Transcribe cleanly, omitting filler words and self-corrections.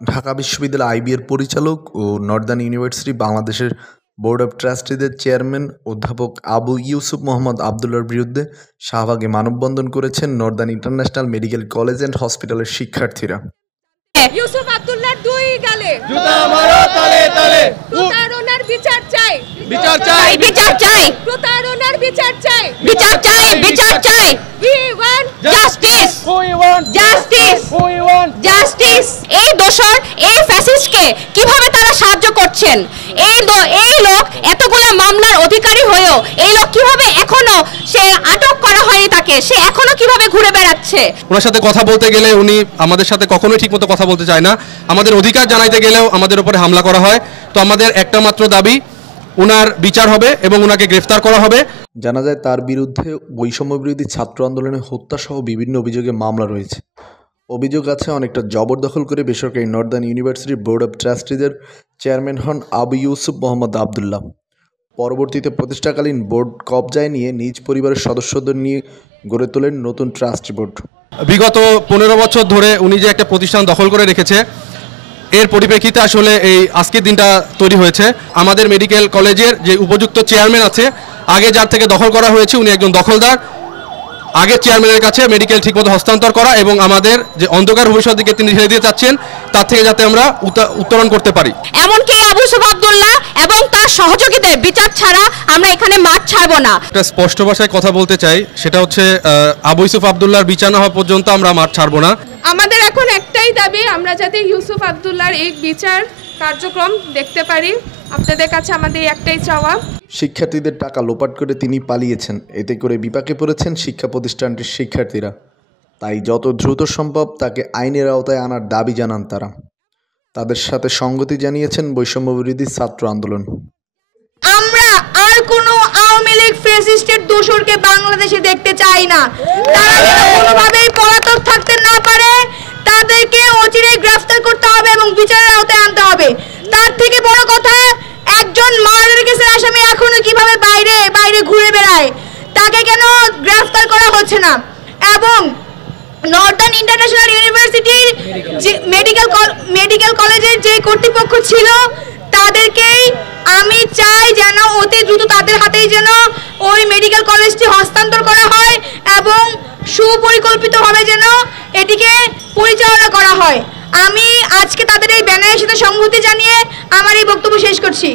ঢাকা বিশ্ববিদ্যালয় আইবিএর পরিচালক ও Northern university বাংলাদেশের বোর্ড অব ট্রাস্টিদের চেয়ারম্যান অধ্যাপক আবু ইউসুফ মোহাম্মদ আবদুল্লাহর বিরুদ্ধে শাহবাগে মানববন্ধন করেছেন Northern international medical college and হসপিটালের শিক্ষার্থীরা। ইউসুফ আব্দুল্লাহর দুই গালে জুতা মারো তালে তালে, প্রতারণার বিচার চাই, বিচার চাই, বিচার চাই, প্রতারণার বিচার চাই, বিচার চাই, বিচার চাই। We want justice, we want justice, we want justice. এই দোষর এই ফ্যাসিস্টকে কিভাবে তারা সাহায্য করছেন? এই লোক এতগুলো মামলার অধিকারী হয়েও এই লোক কিভাবে এখনো সে আটক করা হয়নি, তাকে সে এখনো কিভাবে ঘুরে বেড়াচ্ছে? ওনার সাথে কথা বলতে গেলে উনি আমাদের সাথে কখনোই ঠিকমতো কথা বলতে চায় না। আমাদের অধিকার জানাইতে গেলেও আমাদের উপরে হামলা করা হয়। তো আমাদের একটা মাত্র দাবি, উনার বিচার হবে এবং উনাকে গ্রেফতার করা হবে। জানা যায় তার বিরুদ্ধে বৈষম্যবিরোধী ছাত্র আন্দোলনে হত্যাসহ বিভিন্ন অভিযোগে মামলা রয়েছে। অভিযোগ আছে অনেকটা জবরদখল করে বেসরকারি নর্দার্ন ইউনিভার্সিটির বোর্ড অব ট্রাস্টিদের চেয়ারম্যান হন আবু ইউসুফ মোহাম্মদ আবদুল্লাহ। পরবর্তীতে প্রতিষ্ঠাকালীন বোর্ড কবজায় নিয়ে নিজ পরিবারের সদস্যদের নিয়ে গড়ে তোলেন নতুন ট্রাস্টি বোর্ড। বিগত 15 বছর ধরে উনি যে একটা প্রতিষ্ঠান দখল করে রেখেছে, এর পরিপ্রেক্ষিতে আসলে এই আজকের দিনটা তৈরি হয়েছে। আমাদের মেডিকেল কলেজের যে উপযুক্ত চেয়ারম্যান আছে, আগে যার থেকে দখল করা হয়েছে উনি একজন দখলদার। আগের চেয়ারম্যানের কাছে মেডিকেল ঠিকমতো হস্তান্তর করা এবং আমাদের যে অন্ধকার ভবিষ্যৎ দিকে তিনি ঠেলে দিতে চাচ্ছেন, তার থেকে যাতে আমরা উত্তরণ করতে পারি। এমনকি আবু ইউসুফ আবদুল্লাহ এবং তার সহযোগীদের বিচার ছাড়া আমরা এখানে মাঠ ছাড়ব না। একটা স্পষ্ট ভাষায় কথা বলতে চাই, সেটা হচ্ছে আবু ইউসুফ আবদুল্লাহর বিচার না হওয়া পর্যন্ত আমরা মাঠ ছাড়ব না। আমাদের এখন একটাই দাবি, আমরা যাতে ইউসুফ আব্দুল্লাহর এই বিচার কার্যক্রম দেখতে পারি। আপনাদের কাছে আমাদের একটাই চাওয়া। শিক্ষার্থীদের টাকা লোপাট করে তিনি পালিয়েছেন, এতে করে বিপাকে পড়েছেন শিক্ষা প্রতিষ্ঠানটির শিক্ষার্থীরা। তাই যত দ্রুত সম্ভব তাকে আইনের আওতায় আনার দাবি জানান তারা। তাদের সাথে সংগতি জানিয়েছেন বৈষম্যবিরোধী ছাত্র আন্দোলন। আমরা আর কোনো আওয়ামী লীগ ফ্যাসিস্টের দোসরকে বাংলাদেশে দেখতে চাই না। তারা যেন কোনোভাবেই পলাতক থাকতে না পারে, তাদেরকে অচিরেই গ্রেফতার করতে হবে এবং বিচারের আওতায় আনতে হবে। তার থেকে বড় কথা, একজন মার্ডার কেসের আসামি এখনো কিভাবে বাইরে ঘুরে বেড়ায়, তাকে কেন গ্রেফতার করা হচ্ছে না? এবং নর্দার্ন ইন্টারন্যাশনাল ইউনিভার্সিটির যে মেডিকেল কলেজের যে কর্তৃপক্ষ ছিল, তাদেরকেই আমি চাই যেন অতি দ্রুত তাদের হাতেই যেন ওই মেডিকেল কলেজটি হস্তান্তর করা হয় এবং সুপরিকল্পিতভাবে যেন এটিকে পরিচালনা করা হয়। আমি আজকে তাদের এই ব্যানারের সাথে সংহতি জানিয়ে আমার এই বক্তব্য শেষ করছি।